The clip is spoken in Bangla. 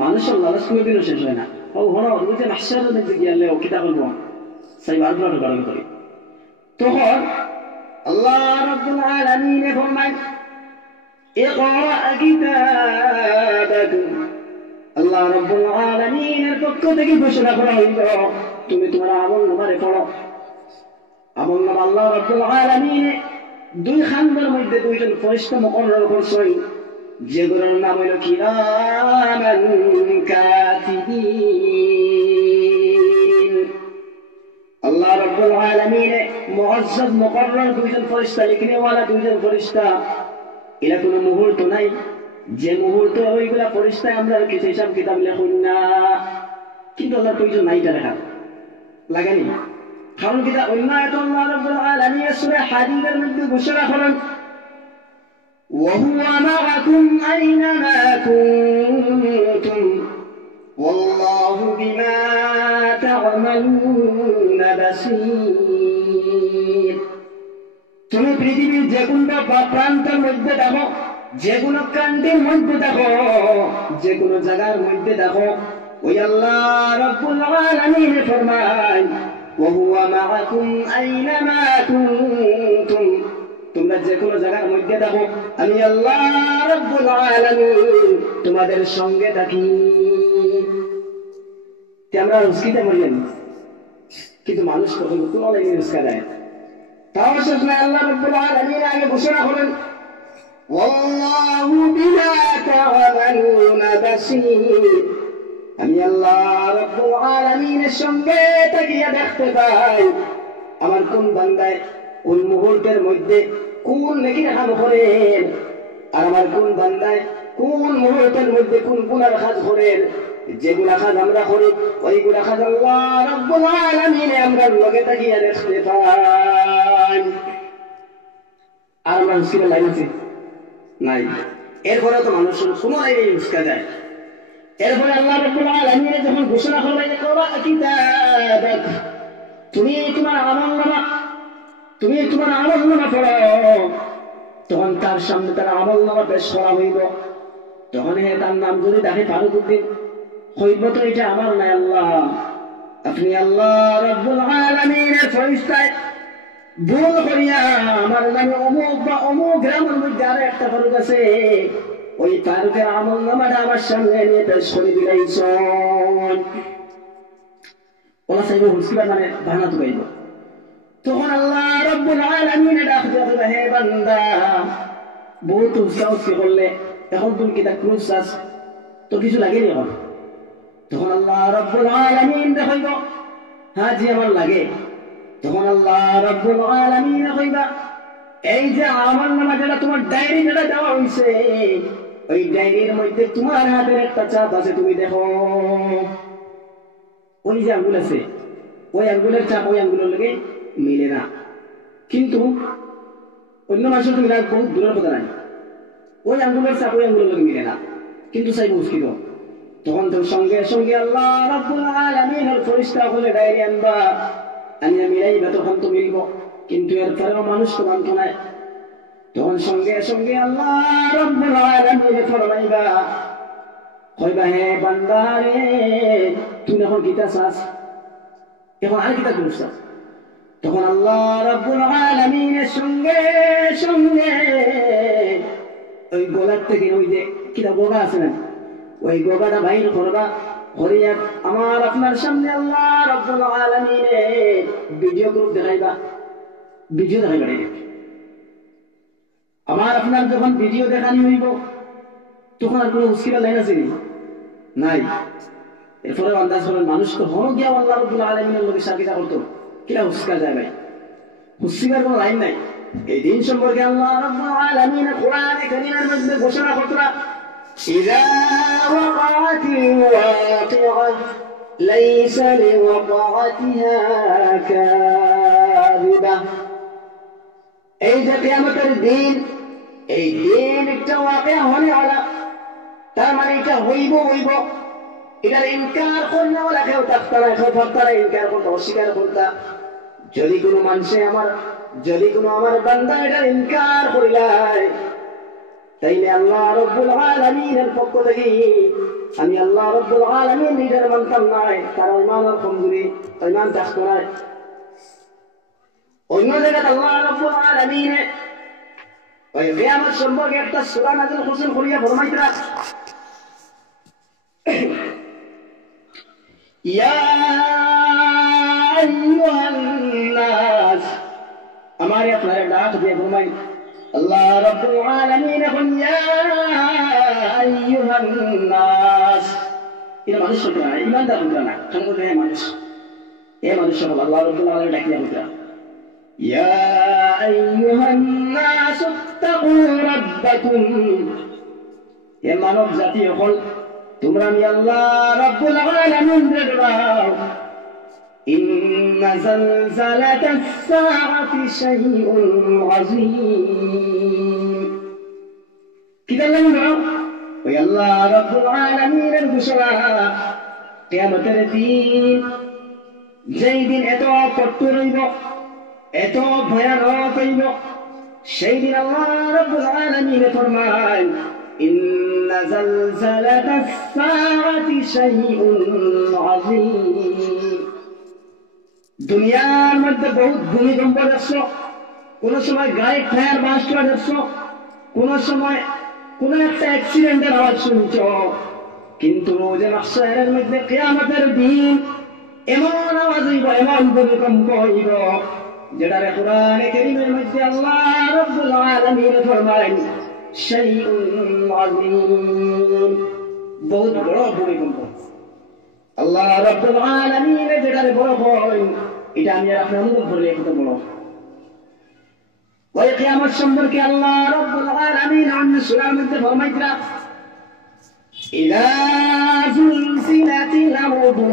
মানুষের লালচ কোনোদিনও শেষ হয় না। ও হলো বুঝে মাসার মধ্যে গিয়ালে ও কিতা বলবো সেই বারবার করা করি। তখন আল্লাহ রাব্বুল আলামিন ফরমান ইকরা কিতাবাক, আল্লাহ রাব্বুল আলামিনের পক্ষ থেকে ঘোষণা করা হইল তুমি তোমার আমলনামারে পড়ো। আমলনামা আল্লাহ রাব্বুল আলামিন দুই খান্দার মধ্যে দুইজন ফেরেশতা মুকররর করছেন, যেগুলোর নাম হইল কিরামান কাতিবিন। আল্লাহ রাব্বুল আলামিন মুআজ্জাজ মুকররর দুইজন ফেরেশতা, লিখনেওয়ালা দুইজন ফেরেশতা। এরা কোনো মুহূর্ত নাই যে মুহূর্তে ওইগুলা ফেরেশতায় আমরা কিছু হিসাব কিতাব লেখুন না, কিন্তু আল্লাহর প্রয়োজন নাই এটা লেখা লাগেনি। কারণ কিতা অন্য আয়াত আল্লাহ রাব্বুল আলামিন সূরা হাদীদের মধ্যে ঘোষণা করেন وهو معكم أينما كنتم والله بما تعملون بصير। তুমি পৃথিবীর যে কোনো প্রান্তের মধ্যে দেখো, যে কোনো কান্ডের মধ্যে দেখো, যে কোনো জায়গার মধ্যে দেখো, ওই আল্লাহ রাব্বুল আলামিন ফরমান وهو معكم أينما كنتم, তোমরা যে কোনো জায়গার মধ্যে দেখো আমি আল্লাহ রাব্বুল আলামিন তোমাদের সঙ্গে থাকি। আমরা উস্কিতে মরিয়েন, কিন্তু মানুষ কখন কোনো লাগে উস্কা দেয়। তাও শেষ নয়, আল্লাহ রাব্বুল আলামিন আগে ঘোষণা করেন ওয়াল্লাহু বিমা তা'মালুনা বাসীর, আমি আল্লাহ রাব্বুল আলামিনের সঙ্গে তাকিয়ে দেখতে পাই আমার কোন বান্দায় কোন মুহূর্তের মধ্যে কোন নেকির কাজ করেন, আর আমার কোন বান্দায় কোন মুহূর্তের মধ্যে কোন গুনার কাজ করেন। যেগুলা কাজ আমরা করি ওইগুলা কাজ আল্লাহ রাব্বুল আলামিন আমরা লগে তাকিয়ে দেখতে পাই। আর আমরা হুসিনের লাইন আছে নাই, এরপরে তো মানুষের কোনো লাইনে উস্কা যায়। এরপরে আল্লাহ রাব্বুল আলামিন যখন ঘোষণা করলেন ইকরা কিতাবাক, তুমি তোমার আমলনামা পড়ো, তখন তার সামনে তার আমলনামা পেশ করা হইব। তখন তার নাম যদি দেখে ফারুকুদ্দিন, হইব তো এটা আমার নাই আল্লাহ, আপনি আল্লাহ রাব্বুল আলামিনের ফেরেশতায় ভুল করিয়া আমার নামে অমুক বা অমুক গ্রামের মধ্যে আরো একটা ফারুক আছে, ওই ফারুকের আমলনামাটা আমার সামনে নিয়ে পেশ করে দিলাইছেন। ওলা চাইব হুসকিবার নামে বাহানা তো গাইব। তখন আল্লাহ রাব্বুল আলামিন ডাক দিয়ে হে বান্দা, বহুত উস্কি করলে এখন তুমি কি তা ক্রুজ চাস তো কিছু লাগেনি এখন। তখন আল্লাহ রাব্বুল আলামিন দেখাইব হ্যাঁ জি আমার লাগে। তখন আল্লাহ রাব্বুল আলামিন কইবা এই যে আমলনামা যেটা তোমার ডায়েরি যেটা দেওয়া হইছে, ওই ডায়েরির মধ্যে তোমার হাতের একটা চাপ আছে, তুমি দেখো ওই যে আঙ্গুল আছে, ওই আঙ্গুলের চাপ ওই আঙ্গুলের লগে মিলে না। কিন্তু অন্য মানুষের তুমি বহুত দূরের কথা নাই, ওই আঙ্গুলের চাপ ওই আঙ্গুলের লগে মিলে না, কিন্তু চাইব উস্কিত। তখন তো সঙ্গে সঙ্গে আল্লাহ রাব্বুল আলামিনের ফেরেশতা বলে ডায়েরি আনবা, আমি মিলাইবা, তখন তো মিলব। কিন্তু এরপরেও মানুষ তো মানত না। তখন সঙ্গে সঙ্গে আল্লাহ রাব্বুল আলামিন ফরমাইবা, কইবা হে বান্দা রে তুই এখন কিতা চাস, এখন আর কিতা করছ। তখন আল্লাহ রাব্বুল আলামিনের সঙ্গে সঙ্গে ওই গোলার থেকে ওই যে কিতা গোগা আছে না, ওই গোগাটা বাইর করবা, করিয়া আমার আপনার সামনে আল্লাহ রাব্বুল আলামিনের ভিডিও গ্রুপ দেখাইবা, ভিডিও দেখাইবা। আমার আপনার যখন ভিডিও দেখানি হইব তখন আর কোনো উস্কিবার লাইন আছে নাই। এরপরে আন্দাজ করেন মানুষ তো হন গিয়া আল্লাহ রাব্বুল আলামিনের লোকের সাকিতা করতো, কিরা উস্কা যায় ভাই, হুসিবার কোনো লাইন নাই। এই দিন সম্পর্কে আল্লাহ রাব্বুল আলামিন কোরআনে কারীমের মধ্যে ঘোষণা করতরা إذا وقعت الواقعة ليس لوقعتها كاذبة। এই যে কিয়ামতের দিন, এই দিন একটা ওয়াকিয়া হনে ওয়ালা, তার মানে এটা হইব, এটার ইনকার করলে ওলা কেউ থাকতা না, কেউ থাকতা না, ইনকার করতে অস্বীকার করতা। যদি কোনো মানুষে আমার বান্দা এটার ইনকার করিলায়, তাইলে আল্লাহ রাব্বুল আলামিনের পক্ষ থেকে আমি আল্লাহ রাব্বুল আলামিন নিজের মানতাম নাই, তার ঈমানের কমজোরি, ঈমান থাকতো না। অন্য জায়গায় আল্লাহ রাব্বুল আলামিন ওই কিয়ামত সম্পর্কে একটা সূরা নাযিল করছেন, করিয়া ফরমাইতরা ইয়া আইয়ুহান নাস, আমারে আপনারা ডাক দিয়ে ফরমাই আল্লাহ রাব্বুল আলামিন এখন ইয়া আইয়ুহান নাস, এটা মানুষ হতে না, ইমানদার হতে না, খান করতে মানুষ, এ মানুষ সকল আল্লাহ রাব্বুল আলামিন ডাকিয়া হতে ইয়া আইয়ুহান নাস ইত্তাকু রাব্বাকুম, এ মানব জাতি হল তোমরা আমি আল্লাহ রাব্বুল আলামিন ডরাও। ইন্না জালজালাতাস সাআতি শাইউন আযীম, কি বললেন না ওই আল্লাহ রাব্বুল আলামিনের ঘোষণা, কিয়ামতের দিন, যেই দিন এত কঠোর হইব, এত ভয়ানক হইব, সেই দিন আল্লাহ রাব্বুল আলামিন ফরমায় ইন্না জালজালাতাস সাআতি শাইউন আযীম। দুনিয়ার মধ্যে বহুত ভূমিকম্প দেখছো, কোন সময় গাড়ি টায়ার বাস্ট করে দেখছো, কোন সময় কোন একটা অ্যাক্সিডেন্টের আওয়াজ শুনছ, কিন্তু রোজে মাহশারের মধ্যে কিয়ামতের দিন এমন আওয়াজ হইব, এমন ভূমিকম্প হইব, যেটারে কোরআনে কারীমের মধ্যে আল্লাহ রাব্বুল আলামিন ফরমায় শাইউন আযীম, বহুত বড় ভূমিকম্প। আল্লাহ রাব্বুল আলামিন যেটারে বড় হয়, এটা আমি আর আপনি অনুভব করলে কত বড়। ওই কিয়ামত সম্পর্কে আল্লাহ রাব্বুল আলামিন অন্য সূরার মধ্যে ফরমাইতরা ইযা যুলজিলাতিল আরদু